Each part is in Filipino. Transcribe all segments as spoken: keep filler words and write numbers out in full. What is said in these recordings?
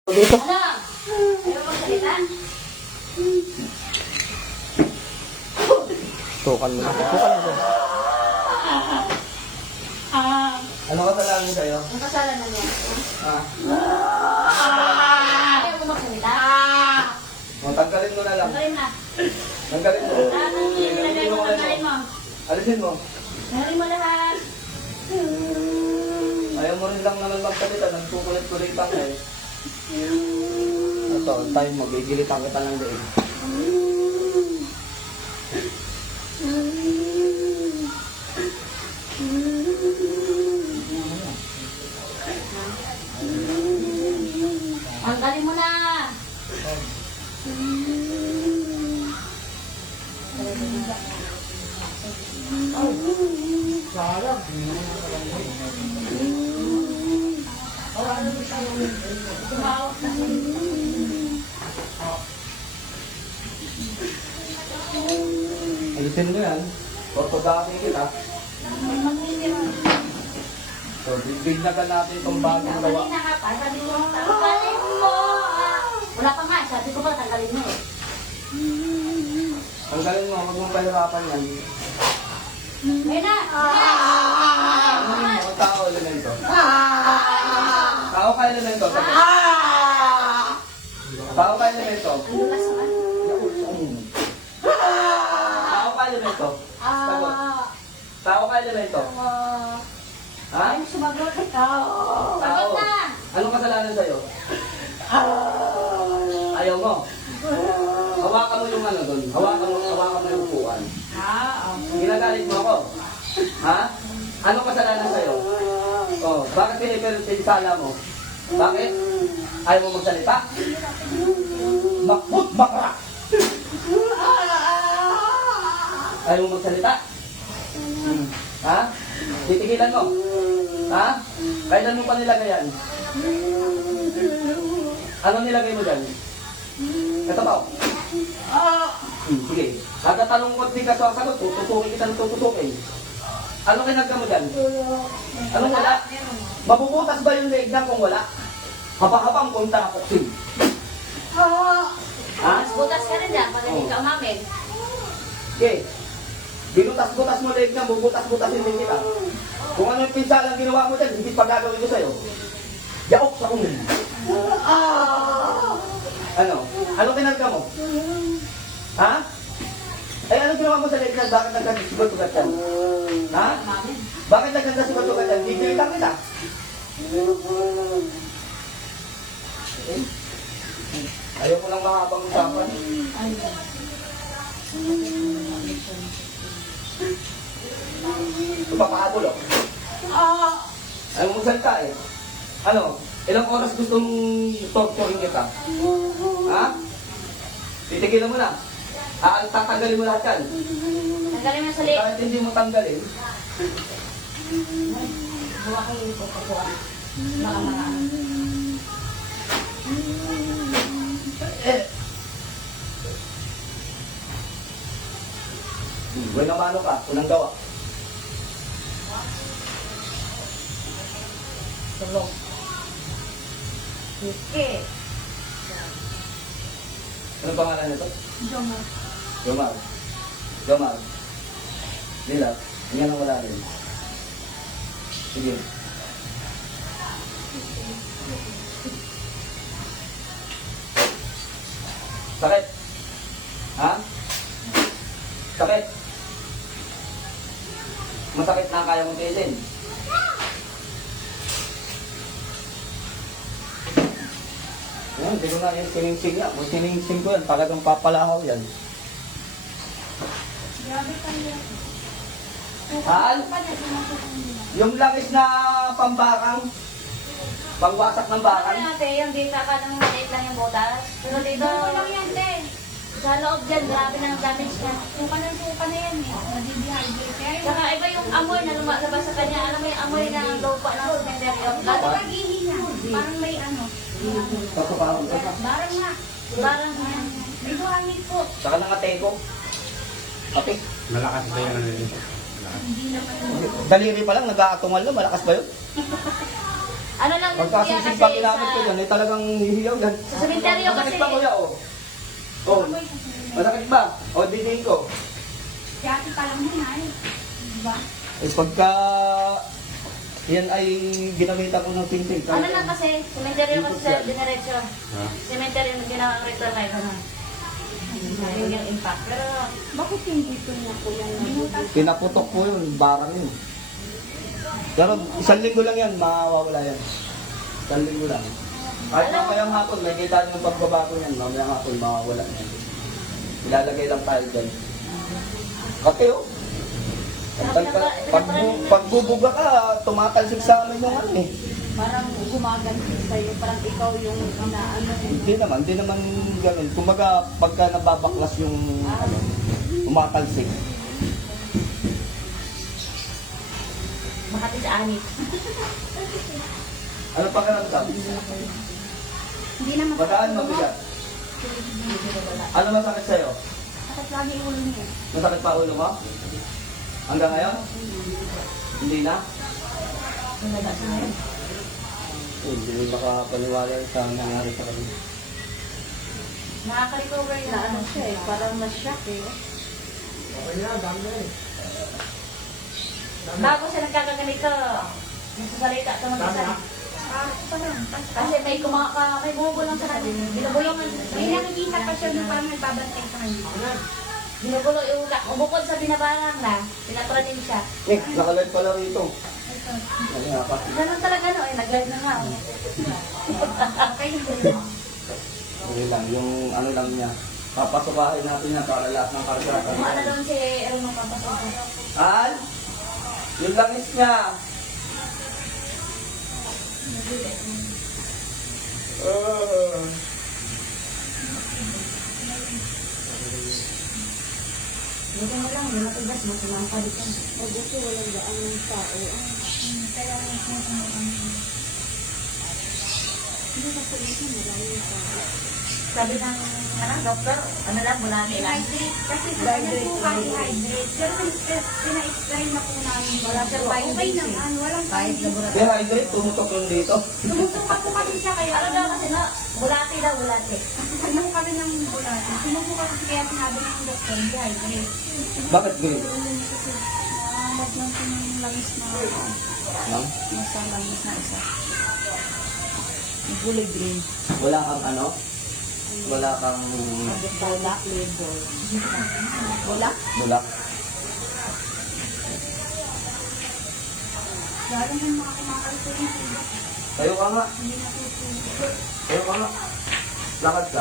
Dito. Ano? Ayaw mo magsalita? Tukan mo na. Tukan mo. Ano kasalanan sa'yo? Ang kasalanan niya. Ah. Ayaw mo magsalita? O, tanggalin mo na lang. Tanggalin na. Tanggalin mo. Lahat ng nilagay mo, tanggalin mo. Alisin mo. Tanggalin mo lahat. Ayaw mo rin lang naman magsalita. Nagkukulit-kulit ka eh. Ito, tayo mo. Bigilitan kita ng daig. Tanggalin mo na. Alisin mo yan. Ortodaki kita. So, bignagan natin itong bagong gawa. Tanggalin na ka pa. Sabi mo, tanggalin mo. Ah, Wala pa nga. Sabi ko pa, tanggalin mo eh. Tanggalin mo. Huwag mong pahirapan yan. Ayun na. Ano yun mo? Tao elemento. Tao ka elemento. Sabi. Tao ka elemento. Ang lulas naman. Tao ka elemento. Sagot. Ah. Tao ka elemento. Ah. Ha? Ay, sumagot. Sagot Tao. na. Anong kasalanan sa'yo? Ayaw mo. Hawakan mo yung ano doon. Hawakan mo, hawakan mo yung upuan. Ginagalit mo ako. Ha? Anong kasalanan sa'yo? Oh, bakit pinipinsala mo? Bakit? Ayaw mo magsalita? Makput makra! Ayaw mo magsalita? Hmm. Ha? Titigilan mo? Ha? Kailan mo pa nilagay yan? Anong nilagay mo dyan? Ito ba? Hmm, sige. Nagtatanong ko di ka sa sagot, tututukin kita ng tututukin. Ano kinagka mo dyan? Anong wala? Mabubutas ba yung leg na kung wala? Haba-habang punta na poksin. Ha? Mas butas ka rin dyan, pag hindi ka umamin. Okay. Binutas-butas mo leg na, bubutas-butas yung leg kita. Kung ano yung pinsalang ginawa mo dyan, hindi pa gagawin ko sa'yo. Yaok sa kung. Ano? Ano kinagka mo? Ha? Ay, ano ginawa mo sa leg na? Bakit nagkasigot-ugat yan? Ha? Bakit nagkasigot-ugat yan? Hindi lang kita. Eh? Ayaw ko lang mahabang usapan. Ito papahabol oh. Ayaw mo salita eh. Ano? Ilang oras gusto mong torturing kita? Ha? Titigilan mo na. Ah, tatanggalin mo lahat yan. Tanggalin mo sa leg. Kahit hindi mo tanggalin. Buwa kayo yung kukuha. Baka marami. Eh. Buwan na mano ka, unang gawa. Tulog. Okay. Ano pangalan nito? Jomar. Jomar. Jomar. Lila, yan ang wala rin. Sige. Sakit. Ha? Sakit. Masakit na kaya mong tiisin. Yan, hindi ko na yung sining-sing niya. Kung sining-sing ko yan, talagang papalahaw yan. Grabe ka niya. Saan? Yung langis na pambakang, pangwasak ng Ano bakang. natin, yung data ka ng maliit lang yung botas. Pero dito, lang yan, te. Sa loob dyan, grabe na ang damage ka. Suka na suka na yan eh. Nadidehydrate. Saka iba yung amoy na lumalabas sa kanya. Alam mo yung amoy na lupa ng cemetery of blood. Parang may ano. Pagkakahon ka. Barang nga. Parang Ito hangit po. Saka nangateko. Kape. Malakas ba yan ano yun? Hindi naman. Daliri pa lang, nag-aatungal na. Malakas ba yun? Ano lang yun, Pagka kuya, sisig kasi pa ginamit ko sa... yan, eh talagang hihiyaw yan. Sa sementeryo Masakit kasi- pa kuya, oh. Oh, masakit ba? O, didiin ko. Si ate pa lang yun ay. Diba? Eh, pagka yan ay ginamitan ko ng pinsing. Ano lang kasi, sementeryo kasi sa dinerecho. Sementeryo na ginawang ritual na ito na. Yung yung impact. Pero, Bakit hindi ito niya po yan? Minutas. Pinaputok ko yun, barang yun. Pero isang linggo lang yan, mawawala yan. Isang linggo lang. Kahit Alam- mamayang hapon, may kita nyo yung pagbabago niyan, mamayang hapon, mawawala yan. Ilalagay lang tayo dyan. Kati oh. Pag, pag, pagbubuga ka, tumatalsik sa amin yung ano eh. Parang gumaganti sa'yo. Parang ikaw yung inaano. Hindi naman, hindi naman ganun. Kumbaga, pagka nababaklas yung ano, umatalsik. makati sa anit. Ano pa karamdam? Hindi naman. Magaan, mabigat. Ano masakit sa'yo? Sakit lagi yung ulo niya. Masakit pa ulo mo? Hanggang ngayon? Hindi na? Nalaga sa ngayon. Hindi makapaniwala sa nangyari sa kanya. Nakaka-recover na ano siya eh. Parang na-shock eh. Bago siya nagkakaganito, nagsasalita ito mag-isa. Ah, ito lang. Kasi may kumaka, may bumubulong sa kanya. Binubulong. May nakikita pa siya nung parang nagbabantay sa kanya. Binubulong yung utak. Bukod sa binabarang na, pinapranin siya. Eh, nakalive pala rito. Ano nga pa? Ganun talaga no, eh, nag-live na nga. Oh. Okay yung Okay lang, yung ano lang niya. Papasukahin natin yan para lahat ng karga. Kung ano doon si Aaron magpapasok. Al? Yung langis niya. Uh. Buti mo lang, hindi matigas mo, sinampalik yan. Mabuti walang daan ng tao. Kaya hindi ka po ito maraming tao. Sabi ng ano, doktor, ano lang, bulani lang. Hydrate. Kasi sa kanya po hydrate. Pero pina-explain na po namin. Wala siyang Okay findings naman. eh. Walang Kahit findings. laboratory. Dehydrate, tumutok yung dito. Tumutuka po kami siya kaya Ano daw kasi no, bulati daw, bulati. ano po kami ng bulati. Tumutuka kasi kaya sinabi ng doktor, dehydrate. Bakit green? Ah, mas lang po ng langis na Ma'am? nasa langis na isa. Gulay green. Wala kang ano? Wala kang Bulak. Label. Bulak? bulak. Lalo ng mga kumakalito yung Tayo ka nga. hindi natutulog. Tayo ka nga. Lakad ka.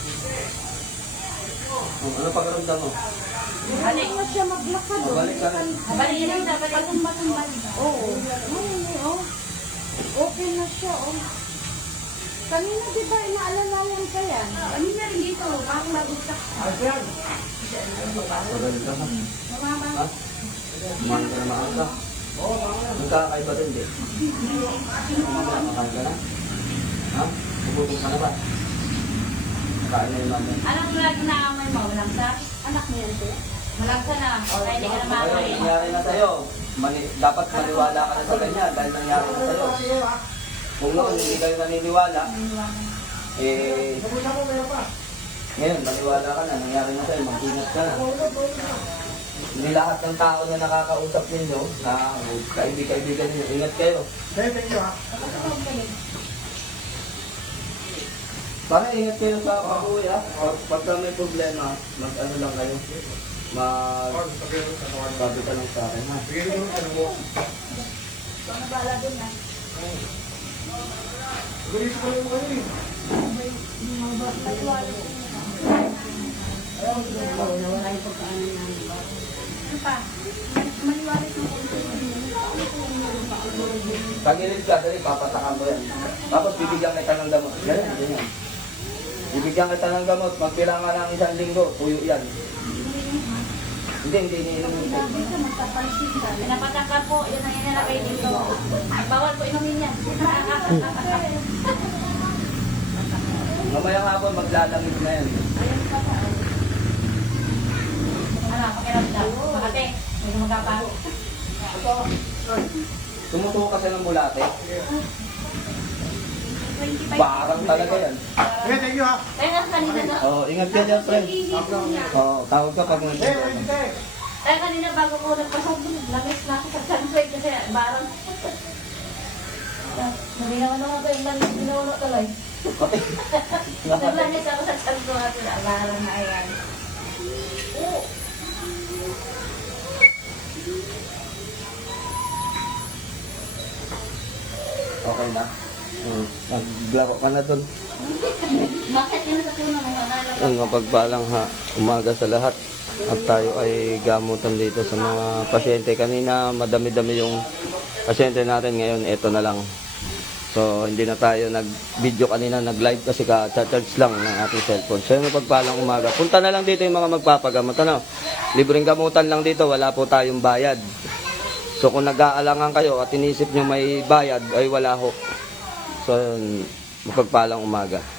Oh, ano pagkaramdam mo? Balik na siya maglakad. oh. Balik ka na. Balik na siya, balik. Patumba-tumbal. Oo. Ay, oh. Okay na siya, oh. Kanina di ba inaalalayan ka yan? Kanina rin dito, bakit nagugsak ka? Magaling ka ha? Mababa. Ha? Kumain ka na maaga. Nagkakaiba din din. Mamaya makain ka na. Ha? Puputok ka na ba? Kain na yung mamaya. Anong drug na amoy mo? Malangsa? Anak mo yan, sir? Malangsa na. O, kaya hindi ka na Ayun, makain. nangyari na sa'yo. Mani- dapat maniwala ka na sa kanya dahil nangyari na sa'yo. Kung noon hindi kayo naniniwala, eh, ngayon maniwala ka na, nangyari na sa'yo, mag-ingat ka na. Hindi lahat ng tao na nakakausap ninyo, na kaibig-kaibigan ninyo, ingat kayo. Para ingat kayo sa pag-uwi ha. Pag, pagka may problema, mag-ano lang kayo. Mag... Sabi ka lang sa akin ha. Ano bala dun na? Ano pa? Maliwalis ng konti. Tagilid ka, dali, papatakan mo yan. Tapos bibigyan kita ng gamot. Ganyan, ganyan. Bibigyan kita ng gamot, magpila ka ng isang linggo, tuyo yan. Hindi, hindi iniinom yung Sabi ka, magpapansin ka. Pinapataka po, yun ang inilagay dito. Bawal po inumin yan. Mamayang hapon, maglalamig na yan. Ano, pakiramdam. Makate, may gumagapa. Tumutuko kasi ng bulate. twenty-five. Parang talaga yan. Okay, thank you ha. Kaya nga kanina na. Oh, ingat ka dyan, friend. Oh, tawag ka pag Hey, nandito. thank you. Kaya kanina bago ko nagpasabi, lamis na ako sa sunset kasi barang. Naginawa naman ko yung lamis, ginawa tuloy. Naglamis ako sa sunset, barang na ayan. Okay na. Hmm. Naglaro ka na dun. Bakit yun sa puno mo? Nalala Ang mapagpalang ha, umaga sa lahat. At tayo ay gamutan dito sa mga pasyente. Kanina madami-dami yung pasyente natin, ngayon eto na lang. So hindi na tayo nag-video kanina, nag-live kasi ka-charge lang ng ating cellphone. So yung mapagpalang umaga. Punta na lang dito yung mga magpapagamot. Ano? Libreng gamutan lang dito, wala po tayong bayad. So kung nag-aalangan kayo at inisip nyo may bayad, ay wala ho. So yun, mapagpalang umaga.